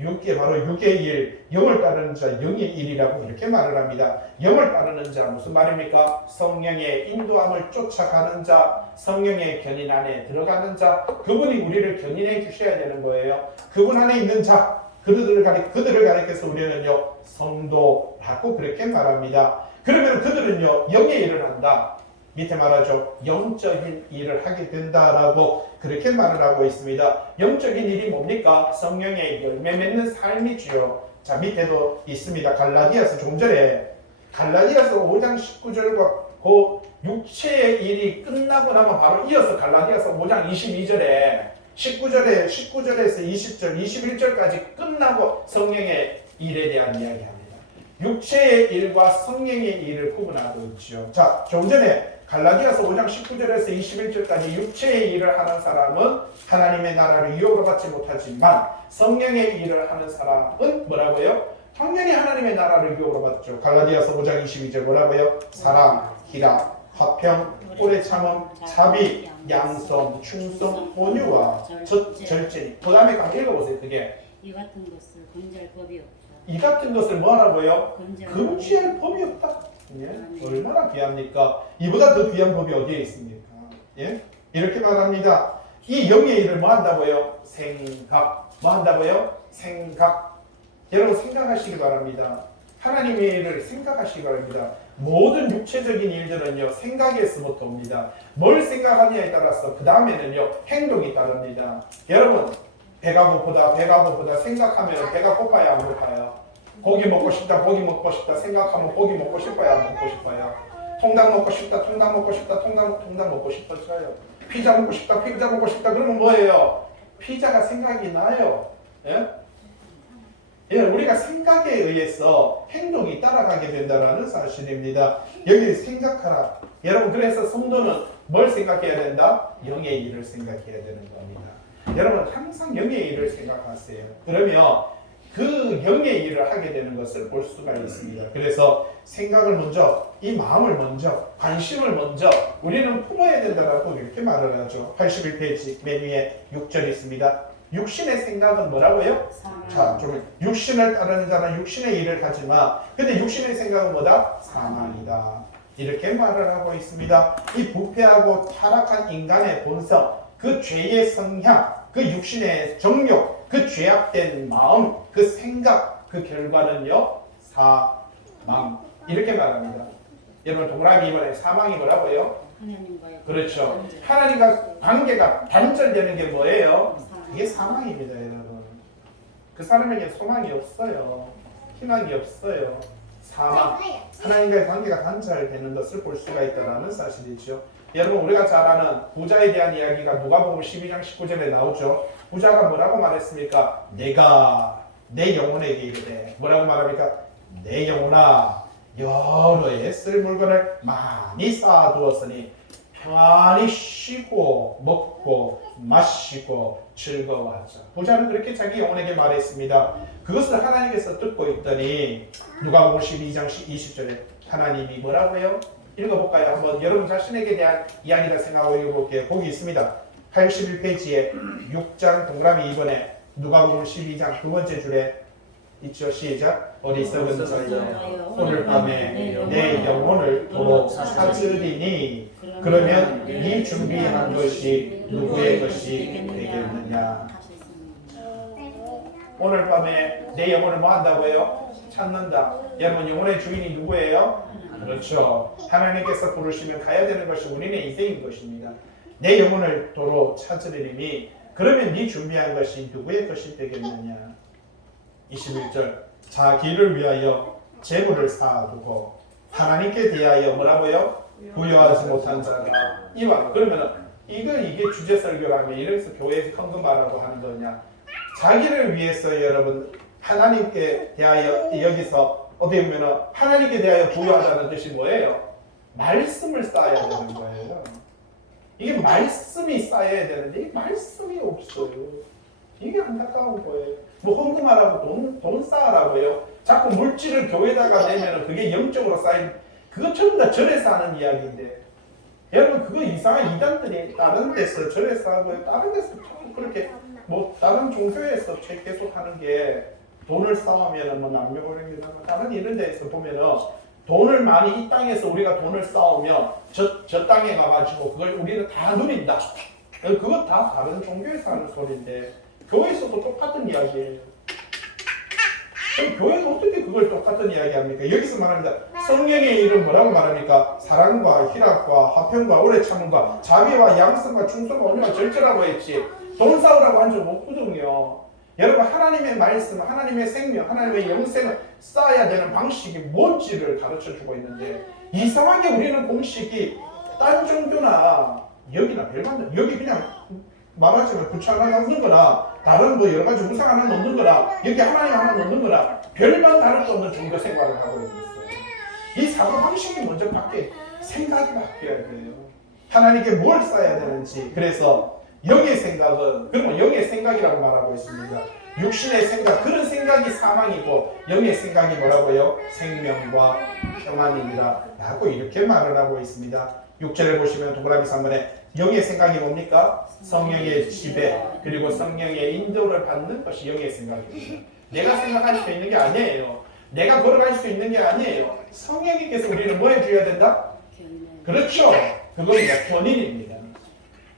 6이 바로 6의 1, 0을 따르는 자 0의 1이라고 이렇게 말을 합니다. 0을 따르는 자 무슨 말입니까? 성령의 인도함을 쫓아가는 자, 성령의 견인 안에 들어가는 자, 그분이 우리를 견인해 주셔야 되는 거예요. 그분 안에 있는 자, 그들을 가리켜서 우리는요 성도라고 그렇게 말합니다. 그러면 그들은요 영의 일을 한다. 밑에 말하죠. 영적인 일을 하게 된다라고 그렇게 말을 하고 있습니다. 영적인 일이 뭡니까? 성령의 열매 맺는 삶이지요. 자, 밑에도 있습니다. 갈라디아서 좀 전에 갈라디아서 5장 19절과 그 육체의 일이 끝나고 나면 바로 이어서 갈라디아서 5장 22절에 19절에서 20절, 21절까지 끝나고 성령의 일에 대한 이야기합니다. 육체의 일과 성령의 일을 구분하고 있죠. 자, 좀 전에 갈라디아서 5장 19절에서 21절까지 육체의 일을 하는 사람은 하나님의 나라를 유업으로 받지 못하지만 성령의 일을 하는 사람은 뭐라고요? 당연히 하나님의 나라를 유업으로 받죠. 갈라디아서 5장 22절 뭐라고요? 사랑, 희락, 화평, 오래 참음, 자비, 양성, 충성, 온유와 절제니. 그 다음에 한번 읽어보세요. 그게 이 같은 것을 금지할 법이 없다. 이 같은 것을 뭐라고요? 금지할 금지할 법이 없다. 예? 얼마나 귀합니까? 이보다 더 귀한 법이 어디에 있습니까? 예? 이렇게 말합니다. 이 영의 일을 뭐 한다고요? 생각. 뭐 한다고요? 생각. 여러분 생각하시기 바랍니다. 하나님의 일을 생각하시기 바랍니다. 모든 육체적인 일들은요 생각에서부터 옵니다. 뭘 생각하느냐에 따라서 그 다음에는요 행동이 따릅니다. 여러분 배가 고프다 생각하면 배가 고파야 안 고파요? 고기 먹고 싶다 생각하면 고기 먹고 싶어요 안 먹고 싶어요? 통닭 먹고 싶다 통닭 먹고 싶어져요. 피자 먹고 싶다 그러면 뭐예요? 피자가 생각이 나요. 예? 예, 우리가 생각에 의해서 행동이 따라가게 된다는 사실입니다. 여기 생각하라. 여러분 그래서 성도는 뭘 생각해야 된다? 영의 일을 생각해야 되는 겁니다. 여러분 항상 영의 일을 생각하세요. 그러면 그 영의 일을 하게 되는 것을 볼 수가 있습니다. 그래서 생각을 먼저, 이 마음을 먼저, 관심을 먼저 우리는 품어야 된다고 이렇게 말을 하죠. 81페이지 맨 위에 6절 있습니다. 육신의 생각은 뭐라고요? 자, 좀 육신을 따르는 자는 육신의 일을 하지만 근데 육신의 생각은 뭐다? 사망이다. 이렇게 말을 하고 있습니다. 이 부패하고 타락한 인간의 본성, 그 죄의 성향, 그 육신의 정욕, 그 죄악된 마음, 그 생각, 그 결과는요 사망. 이렇게 말합니다. 여러분 동그라미 이번에 사망이 뭐라고요? 하나님과의 그렇죠. 하나님과 관계가 단절되는 게 뭐예요? 이게 사망입니다, 여러분. 그 사람에게 소망이 없어요. 희망이 없어요. 사망. 하나님과의 관계가 단절되는 것을 볼 수가 있다는 사실이죠. 여러분 우리가 잘 아는 부자에 대한 이야기가 누가복음 12장 19절에 나오죠. 부자가 뭐라고 말했습니까? 내가 내 영혼에게 이르되 뭐라고 말합니까? 내 영혼아 여러 해 쓸 물건을 많이 쌓아두었으니 평안히 쉬고 먹고 마시고 즐거워하자. 부자는 그렇게 자기 영혼에게 말했습니다. 그것을 하나님께서 듣고 있더니 누가복음 12장 20절에 하나님이 뭐라고요? 읽어볼까요? 한번 여러분 자신에게 대한 이야기를 생각하고 읽어볼게요. 거기 있습니다. 81페이지에 6장 동그라미 2번에 누가복음 12장 두 번째 줄에 있죠. 시작. 어리석은 자여 오늘 밤에 내 영혼을 도로 찾으리니 그러면 네 준비한 것이 누구의 것이 되겠느냐. 오늘 밤에 내 영혼을 뭐 한다고요? 찾는다. 여러분 영혼의 주인이 누구예요? 그렇죠. 하나님께서 부르시면 가야 되는 것이 우리의 인생인 것입니다. 내 영혼을 도로 찾으리니 그러면 네 준비한 것이 누구의 것이 되겠느냐. 21절 자기를 위하여 재물을 쌓아두고 하나님께 대하여 뭐라고요? 부여하지 못한 자가 이와 그러면은 이게 주제 설교라면 이래서 교회에서 헌금 말하고 하는 거냐. 자기를 위해서 여러분 하나님께 대하여 여기서 어떻게 보면 하나님께 대하여 부여하다는 뜻이 뭐예요? 말씀을 쌓아야 되는 거예요. 이게 말씀이 쌓여야 되는데 이 말씀이 없어요. 이게 안타까운 거예요. 뭐 헌금하라고 돈 쌓으라고요. 자꾸 물질을 교회에다가 내면 그게 영적으로 쌓인 그거 전부 다 절에서 하는 이야기인데 여러분 그거 이상한 이단들이 다른 데서 절에서 하고요. 다른 데서 자꾸 그렇게 뭐 다른 종교에서 계속 하는 게 돈을 쌓으면은 뭐 남녀고령이나 다른 이런 데에서 보면은 돈을 많이 이 땅에서 우리가 돈을 쌓으면 저 땅에 가가지고 그걸 우리는 다 누린다. 그거 다 다른 종교에서 하는 소리인데 교회에서도 똑같은 이야기예요. 그럼 교회는 어떻게 그걸 똑같은 이야기합니까? 여기서 말합니다. 성령의 이름 뭐라고 말합니까? 사랑과 희락과 화평과 오래 참음과 자비와 양성과 충성과 온유와 절제라고 했지. 돈 쌓으라고 한 적 없거든요. 여러분 하나님의 말씀, 하나님의 생명, 하나님의 영생을 쌓아야 되는 방식이 뭔지를 가르쳐주고 있는데 이상하게 우리는 공식이 다른 종교나 여기나 별반대 여기 그냥 말하자면 부처 하나 넣는 거나 다른 뭐 여러 가지 우상 하나 넣는 거나 여기 하나님 하나 넣는 거나 별반 다를 수 없는 종교 생활을 하고 있어요. 이 사고방식이 먼저 생각이 바뀌어야 돼요. 하나님께 뭘 쌓아야 되는지. 그래서 영의 생각은 그러면 영의 생각이라고 말하고 있습니다. 육신의 생각, 그런 생각이 사망이고 영의 생각이 뭐라고요? 생명과 평안이니라 라고 이렇게 말을 하고 있습니다. 6절에 보시면 동그라미 3번에 영의 생각이 뭡니까? 성령의 지배 그리고 성령의 인도를 받는 것이 영의 생각입니다. 내가 생각할 수 있는 게 아니에요. 내가 걸어갈 수 있는 게 아니에요. 성령님께서 우리를 뭐 해줘야 된다? 그렇죠. 그건 견인입니다.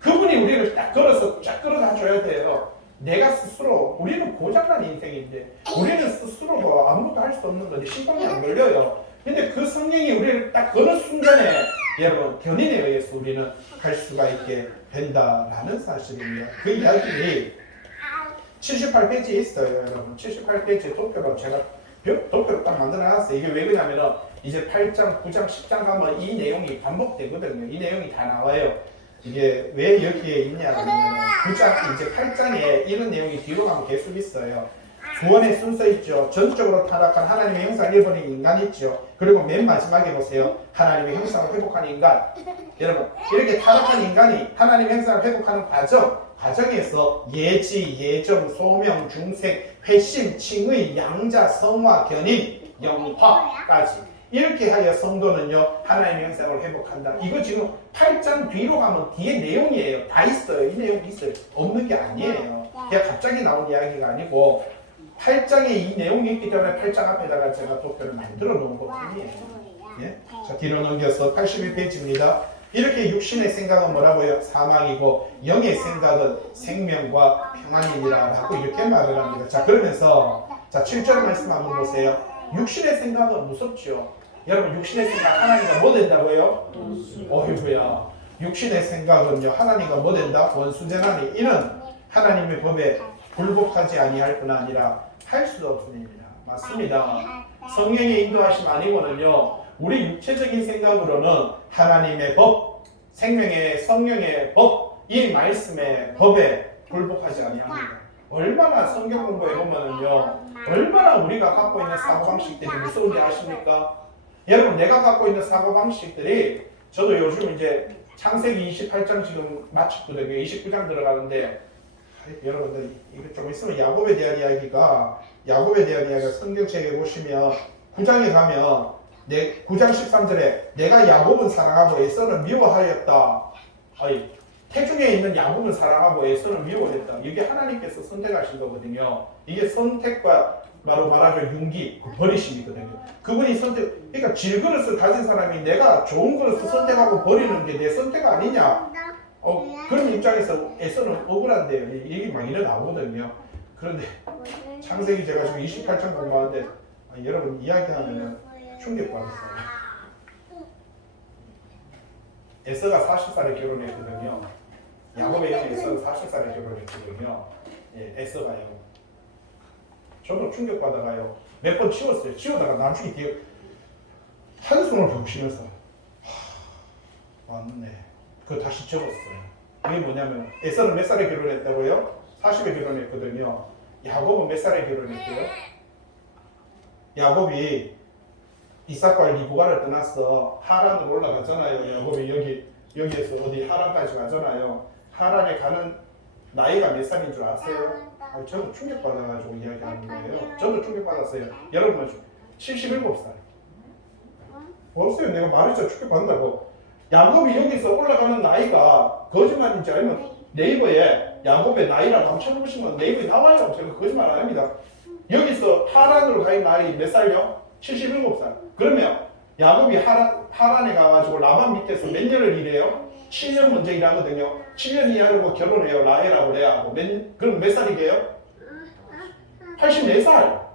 그분이 우리를 딱 걸어서 쫙 끌어다 줘야 돼요. 내가 스스로 우리는 고장난 인생인데 우리는 스스로 아무것도 할 수 없는 건데 심판이 안 걸려요. 근데 그 성령이 우리를 딱 거는 순간에 여러분 견인에 의해서 우리는 갈 수가 있게 된다라는 사실입니다. 그 이야기를 78페이지에 있어요. 여러분 78페이지에 도표로 제가 도표로 딱 만들어놨어요. 이게 왜 그러냐면은 이제 8장, 9장, 10장 가면 이 내용이 반복되거든요. 이 내용이 다 나와요. 이게 왜 여기에 있냐면 9장, 이제 8장에 이런 내용이 뒤로 가면 계속 있어요. 구원의 순서 있죠. 전적으로 타락한 하나님의 형상을 잃어버린 인간 있죠. 그리고 맨 마지막에 보세요. 하나님의 형상을 회복한 인간. 여러분 이렇게 타락한 인간이 하나님의 형상을 회복하는 과정에서 예지, 예정, 소명, 중생, 회심, 칭의, 양자, 성화, 견인, 영화까지 이렇게 하여 성도는요 하나님의 형상을 회복한다. 이거 지금 8장 뒤로 가면 뒤에 내용이에요. 다 있어요. 이 내용이 있어요. 없는 게 아니에요. 그냥 갑자기 나온 이야기가 아니고 8장에 이 내용이 있기 때문에 8장 앞에다가 제가 도표를 만들어 놓은 것 뿐이에요. 예? 자, 뒤로 넘겨서 81페이지입니다. 이렇게 육신의 생각은 뭐라고요? 사망이고 영의 생각은 생명과 평안이니라 라고 이렇게 말을 합니다. 자, 그러면서 자 7절 말씀 한번 보세요. 육신의 생각은 무섭죠. 여러분 육신의 생각 하나님과 뭐 된다고요? 어이구야. 육신의 생각은요 하나님과 뭐 된다? 원수되나니 이는 하나님의 법에 굴복하지 아니할 뿐 아니라 할 수도 없습니다. 맞습니다. 성령의 인도하심 아니고는요 우리 육체적인 생각으로는 하나님의 법, 생명의 성령의 법, 이 말씀의 법에 굴복하지 아니합니다. 얼마나 성경 공부해 보면은요 얼마나 우리가 갖고 있는 사고방식들이 무서운지 아십니까? 여러분 내가 갖고 있는 사고방식들이 저도 요즘 이제 창세기 28장 지금 마쳤거든요. 29장 들어가는데 여러분들 이거 좀 있으면 야곱에 대한 이야기가 성경책에 보시면 9장에 가면 9장 13절에 내가 야곱은 사랑하고 에서는 미워하였다. 태중에 있는 야곱은 사랑하고 에서는 미워했다. 이게 하나님께서 선택하신 거거든요. 이게 선택과 바로 말하죠 윤기, 버리심이거든요. 그분이 그러니까 질그릇을 가진 사람이 내가 좋은 그릇을 선택하고 버리는 게 내 선택 아니냐? 그런 입장에서 에서는 억울한데요. 이게 막 이래 나오거든요. 그런데 창세기 제가 지금 28장 공부하는데 여러분 이야기하면 충격받았어요. 에서가 40살에 결혼했거든요. 야곱의 형 에서가 40살에 결혼했거든요. 예, 에서가요. 저도 충격받아가요. 몇 번 치웠어요. 치우다가 나중에 뒤에 한숨을 푹 쉬면서 맞네. 그거 다시 적었어요. 이게 뭐냐면 에서는 몇 살에 결혼했다고요? 40에 결혼했거든요. 야곱은 몇 살에 결혼했대요? 야곱이 이삭과 리브가를 떠나서 하란으로 올라가잖아요. 야곱이 여기에서 어디 하란까지 가잖아요. 하란에 가는 나이가 몇 살인 줄 아세요? 저도 충격받아가지고 이야기하는 거예요. 저도 충격받았어요. 여러분은 77살. 없어요. 내가 말했죠. 충격받는다고. 야곱이 여기서 올라가는 나이가 거짓말인지 아니면 네이버에 야곱의 나이라고 한번 찾아보시면 네이버에 나와요. 제가 거짓말 안 합니다. 여기서 하란으로 간 나이 몇 살요? 77살. 그러면 야곱이 하란에 가가지고 라반 밑에서 몇 년을 일해요? 7년 먼저 일하거든요. 7년 이하로 결혼해요. 라헬하고 레아하고. 그럼 몇 살이게요? 84살.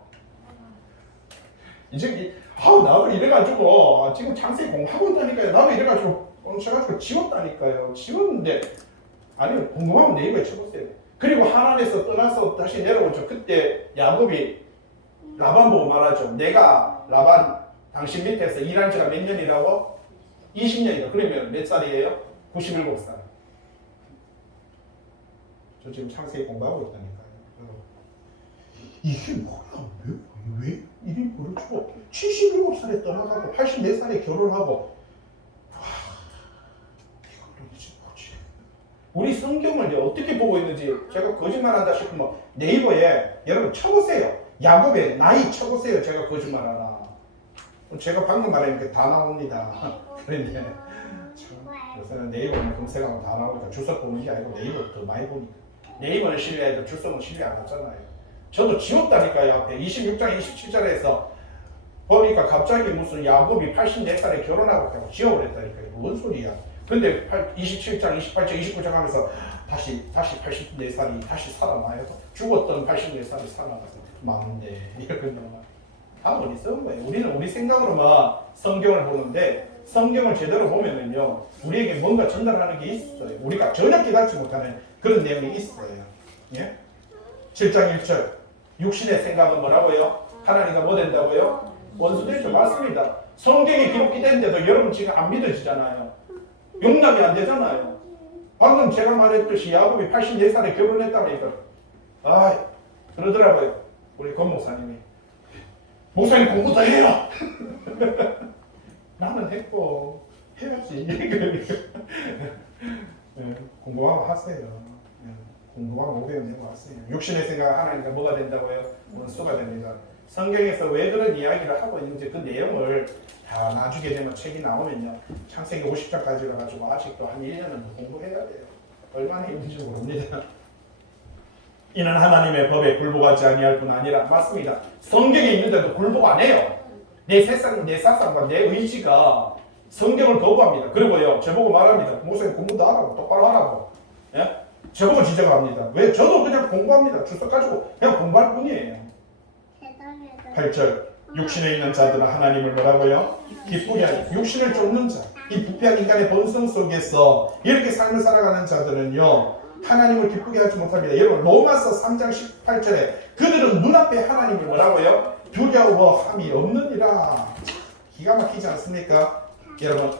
이제 나도 이래가지고 지금 장세기 공부하고 있다니까요. 나도 이래가지고 뻥쳐가지고 지웠다니까요. 지웠는데 아니 궁금하면 네이버에 쳐보세요. 그리고 하란에서 떠나서 다시 내려오죠. 그때 야곱이 라반 보고 말하죠. 내가 라반 당신 밑에서 일한 지가 몇 년이라고? 20년이다. 그러면 몇 살이에요? 97살. 저 지금 창세기 공부하고 있다니까요. 이게 뭐야? 왜 일이 그렇죠? 77살에 떠나가고 84살에 결혼하고 이거는 이제 뭐지? 우리 성경을 어떻게 보고 있는지 제가 거짓말한다 싶으면 네이버에 여러분 쳐보세요. 야곱의 나이 쳐보세요. 제가 거짓말하나. 제가 방금 말하니까 다 나옵니다. 그런데 요새는 네이버는 검색하면 다 나오니까 주석 보는 게 아니고 네이버 더 많이 보니까. 네이버는 신뢰해도 주석은 신뢰 안 하잖아요. 저도 지웠다니까요. 앞에 26장 27절에서 보니까 갑자기 무슨 야곱이 84살에 결혼하고 지워버렸다니까요. 뭔 소리야. 근데 27장, 28장, 29장 하면서 다시 84살이 다시 살아나요. 죽었던 84살이 살아나서 맞네. 이렇게 답은 있는 거예요. 우리는 우리 생각으로만 성경을 보는데 성경을 제대로 보면은요, 우리에게 뭔가 전달하는 게 있어요. 우리가 전혀 깨닫지 못하는 그런 내용이 있어요. 예? 7장 1절. 육신의 생각은 뭐라고요? 하나님과 뭐 된다고요? 원수되죠. 맞습니다. 성경에 기록이 됐는데도 여러분 지금 안 믿어지잖아요. 용납이 안 되잖아요. 방금 제가 말했듯이 야곱이 84살에 결혼했다니까. 그러더라고요. 우리 권 목사님이. 목사님 공부 더 해요. 나는 했고 해야지. 공부하고 하세요. 공부하고 500년 하세요. 육신의 생각 하나니까 뭐가 된다고요? 원수가 됩니다. 성경에서 왜 그런 이야기를 하고 있는지 그 내용을 다 나중에 되면 책이 나오면요. 창세기 50장까지 가지고 아직도 한 1년은 더 공부해야 돼요. 얼마나 힘든지 모릅니다. 이는 하나님의 법에 굴복하지 아니할 뿐 아니라 맞습니다. 성경에 있는데도 굴복 안 해요. 내 사상과 내 의지가 성경을 거부합니다. 그리고요, 저보고 말합니다. 목사님 공부도 하라고, 똑바로 하라고. 예? 저보고 지적합니다. 왜? 저도 그냥 공부합니다. 주석 가지고 그냥 공부할 뿐이에요. 8절. 육신에 있는 자들은 하나님을 뭐라고요? 기쁘게 하니. 육신을 쫓는 자. 이 부패한 인간의 본성 속에서 이렇게 삶을 살아가는 자들은요, 하나님을 기쁘게 하지 못합니다. 여러분, 로마서 3장 18절에 그들은 눈앞에 하나님을 뭐라고요? 두려워함이 없느니라. 기가 막히지 않습니까? 여러분,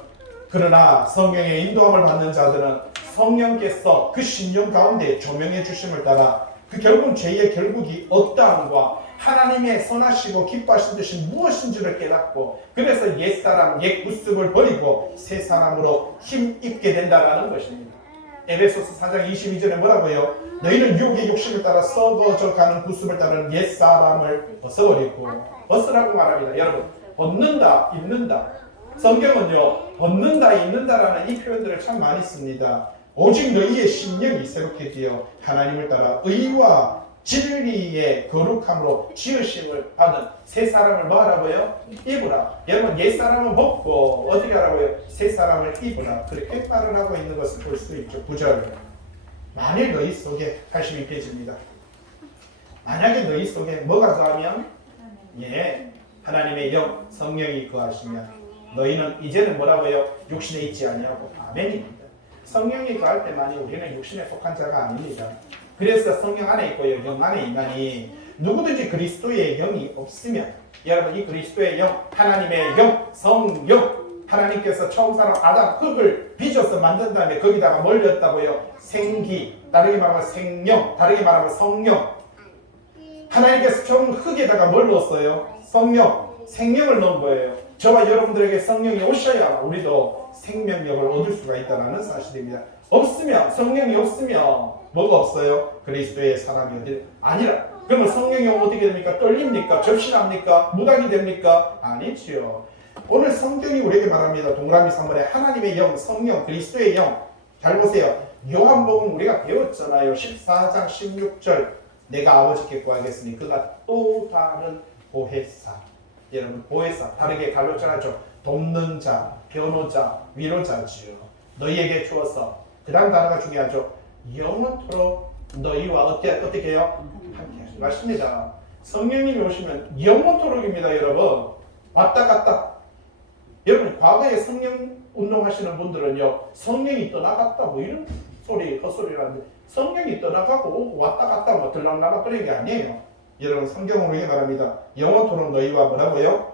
그러나 성령의 인도함을 받는 자들은 성령께서 그 심령 가운데 조명해 주심을 따라 그 결국 죄의 결국이 어떠함과 하나님의 선하시고 기뻐하신 뜻이 무엇인지를 깨닫고 그래서 옛사람, 옛 구습을 버리고 새 사람으로 힘입게 된다는 것입니다. 에베소서 4장 22절에 뭐라고요? 너희는 유혹의 욕심을 따라 썩어져 가는 구습을 따르는 옛사람을 벗어버리고 벗으라고 말합니다. 여러분, 벗는다, 입는다. 성경은요, 벗는다, 입는다라는 이 표현들을 참 많이 씁니다. 오직 너희의 심령이 새롭게 되어 하나님을 따라 의와 진리의 거룩함으로 지으심을 받은 새 사람을 뭐 하라고요? 입으라. 여러분, 옛 사람은 벗고 어떻게 하라고요? 새 사람을 입으라. 그렇게 말을 하고 있는 것을 볼 수 있죠. 9절. 만일 너희 속에 82페이지입니다. 만약에 너희 속에 뭐가 거하면 하나님의 영 성령이 거하시면 너희는 이제는 뭐라고요? 육신에 있지 아니하고 아멘입니다. 성령이 거할 때만이 우리는 육신에 속한 자가 아닙니다. 그래서 성령 안에 있고요, 영 안에 있나니 누구든지 그리스도의 영이 없으면 여러분, 이 그리스도의 영, 하나님의 영, 성령, 하나님께서 처음 사람 아담 흙을 빚어서 만든 다음에 거기다가 뭘 넣었다고요? 생기, 다르게 말하면 생명, 다르게 말하면 성령. 하나님께서 처음 흙에다가 뭘 넣었어요? 성령, 생명을 넣은 거예요. 저와 여러분들에게 성령이 오셔야 우리도 생명력을 얻을 수가 있다는 사실입니다. 없으면, 성령이 없으면 뭐가 없어요? 그리스도의 사람이 어디 아니라. 그러면 성령이 오면 어떻게 됩니까? 떨립니까? 접신합니까? 무당이 됩니까? 아니지요. 오늘 성경이 우리에게 말합니다. 동그라미 3번에 하나님의 영, 성령, 그리스도의 영. 잘 보세요. 요한복음 우리가 배웠잖아요. 14장 16절 내가 아버지께 구하겠으니 그가 또 다른 보혜사. 여러분 보혜사 다르게 갈로잖아죠. 돕는 자, 변호자, 위로자지요. 너희에게 주어서 그 다음 단어가 중요하죠. 영원토록 너희와 어떻게 해요? 함께 하시고 맞습니다. 성령님이 오시면 영원토록입니다. 여러분 왔다 갔다. 여러분 과거에 성령 운동하시는 분들은요 성령이 떠나갔다 뭐 이런 소리 헛소리라는데 성령이 떠나가고 오고 왔다 갔다 뭐 들락날락 그런 게 아니에요. 여러분 성경으로 이렇게 말합니다. 영원토록 너희와 뭐라고요?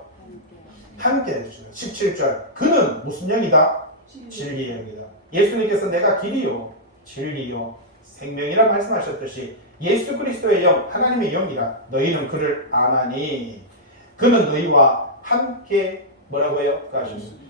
함께 해주시다. 17절 그는 무슨 영이다? 진리의 영이다. 예수님께서 내가 길이요 진리요 생명이라 말씀하셨듯이 예수 그리스도의 영 하나님의 영이라 너희는 그를 아나니 그는 너희와 함께 뭐라고요?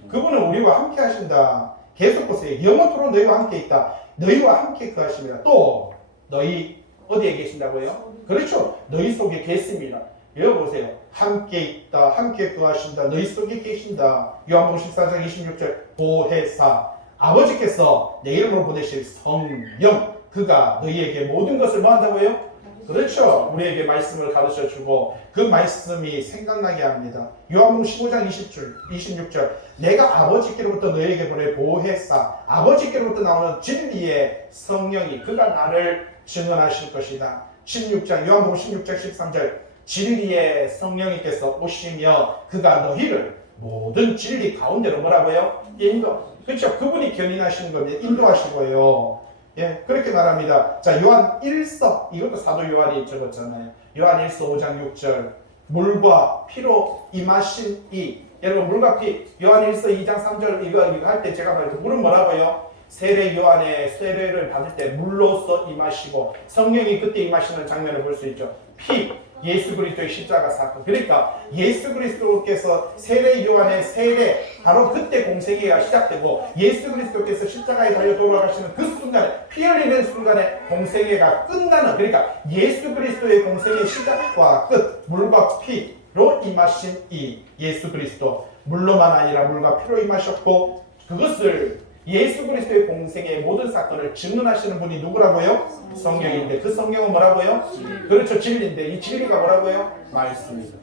그분은 우리와 함께 하신다. 계속 보세요. 영원토록 너희와 함께 있다. 너희와 함께 그하십니다. 또 너희 어디에 계신다고요? 그렇죠. 너희 속에 계십니다. 여기 보세요. 함께 있다. 함께 그하신다. 너희 속에 계신다. 요한복음 14장 26절 보혜사 아버지께서 내 이름으로 보내실 성령 그가 너희에게 모든 것을 뭐 한다고요? 그렇죠. 우리에게 말씀을 가르쳐주고 그 말씀이 생각나게 합니다. 요한복음 15장 26절 내가 아버지께로부터 너희에게 보낼 보혜사 아버지께로부터 나오는 진리의 성령이 그가 나를 증언하실 것이다. 16장 요한복음 16장 13절 진리의 성령님께서 오시며 그가 너희를 모든 진리 가운데로 뭐라고요? 인도. 그렇죠. 그분이 견인하시는 겁니다. 인도하시고요. 예, 그렇게 말합니다. 자, 요한 1서 이것도 사도 요한이 적었잖아요. 요한 1서 5장 6절 물과 피로 임하신 이 여러분 물과 피 요한 1서 2장 3절 이거 할 때 제가 말했죠. 물은 뭐라고요? 세례 요한의 세례를 받을 때 물로서 임하시고 성령이 그때 임하시는 장면을 볼 수 있죠. 피 예수 그리스도의 십자가 사건. 그러니까 예수 그리스도께서 세례 요한의 세례 바로 그때 공생애가 시작되고 예수 그리스도께서 십자가에 달려 돌아가시는 그 순간에 피 흘리는 순간에 공생애가 끝나는 그러니까 예수 그리스도의 공생의 시작과 끝 물과 피로 임하신 이 예수 그리스도 물로만 아니라 물과 피로 임하셨고 그것을 예수 그리스도의 공생의 모든 사건을 증언하시는 분이 누구라고요? 성령인데 그 성령은 뭐라고요? 그렇죠. 진리인데 이 진리가 뭐라고요? 말씀입니다.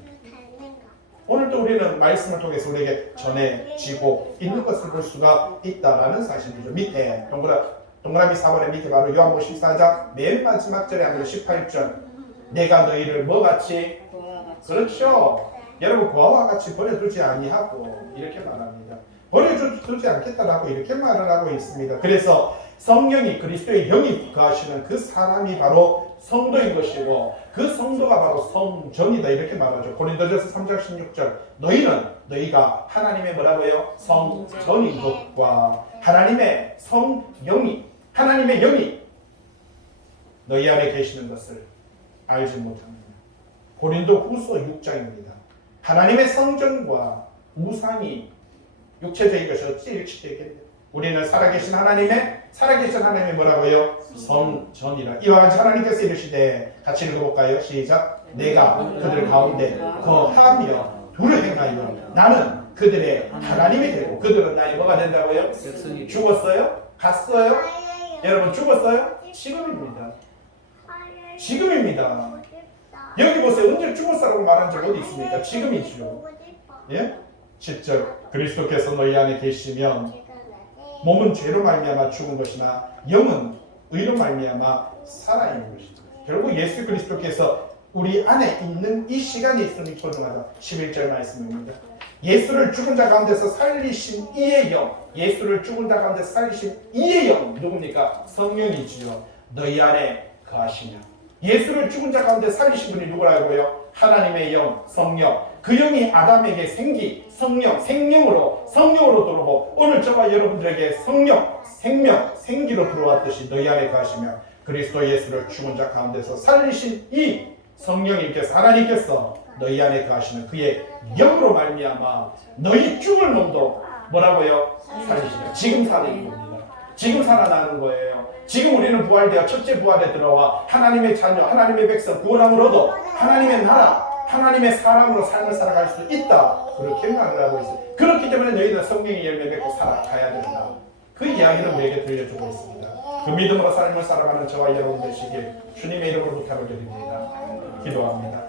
오늘도 우리는 말씀을 통해서 우리에게 전해지고 있는 것을 볼 수가 있다라는 사실이죠. 밑에 동그라미 4번의 밑에 바로 요한복음 14장 맨 마지막 절에 한번 18절 내가 너희를 뭐같이 그렇죠. 여러분 고아와 같이 버려두지 아니하고 이렇게 말합니다. 버려두지 않겠다라고 이렇게 말을 하고 있습니다. 그래서 성령이 그리스도의 영이 거하시는 그 사람이 바로 성도인 것이고 그 성도가 바로 성전이다 이렇게 말하죠. 고린도전서 3장 16절 너희가 하나님의 뭐라고요? 성전인 것과 하나님의 성령이 하나님의 영이 너희 안에 계시는 것을 알지 못합니다. 고린도 후서 6장입니다. 하나님의 성전과 우상이 육체적인 것이 어찌 일치되겠냐. 우리는 살아계신 하나님의 뭐라고요? 성전이라. 이와 같이 하나님께서 이르시되 같이 읽어볼까요? 시작. 내가 그들 가운데 거하며 둘을 행하여 나는 그들의 하나님이 되고 그들은 나의 뭐가 된다고요? 죽었어요? 갔어요? 여러분 죽었어요? 지금입니다. 지금입니다. 여기 보세요. 언제 죽었다고 말한 적 어디 있습니까? 지금이죠. 예? 10절 그리스도께서 너희 안에 계시면 몸은 죄로 말미암아 죽은 것이나 영은 의로 말미암아 살아있는 것이다. 결국 예수 그리스도께서 우리 안에 있는 이 시간이 있으니 소중하다. 11절 말씀입니다. 예수를 죽은 자 가운데서 살리신 이의 영 예수를 죽은 자 가운데서 살리신 이의 영 누굽니까? 성령이지요. 너희 안에 거하시냐. 예수를 죽은 자 가운데 살리신 분이 누구라고요? 하나님의 영, 성령. 그 영이 아담에게 성령으로 들어오고 오늘 저와 여러분들에게 성령, 생명, 생기로 들어왔듯이 너희 안에 거하시며 그리스도 예수를 죽은 자 가운데서 살리신 이 성령님께서 하나님께서 너희 안에 거하시는 그의 영으로 말미암아 너희 죽을 놈도 뭐라고요? 살리시며 지금 사는 겁니다. 지금 살아나는 거예요. 지금 우리는 부활되어 첫째 부활에 들어와 하나님의 자녀, 하나님의 백성, 구원함을 얻어 하나님의 나라, 하나님의 사람으로 삶을 살아갈 수 있다. 그렇게 말을 하고 있어요. 그렇기 때문에 너희는 성령의 열매 맺고 살아가야 된다. 그 이야기를 우리에게 들려주고 있습니다. 그 믿음으로 삶을 살아가는 저와 여러분 되시길 주님의 이름으로 부탁을 드립니다. 기도합니다.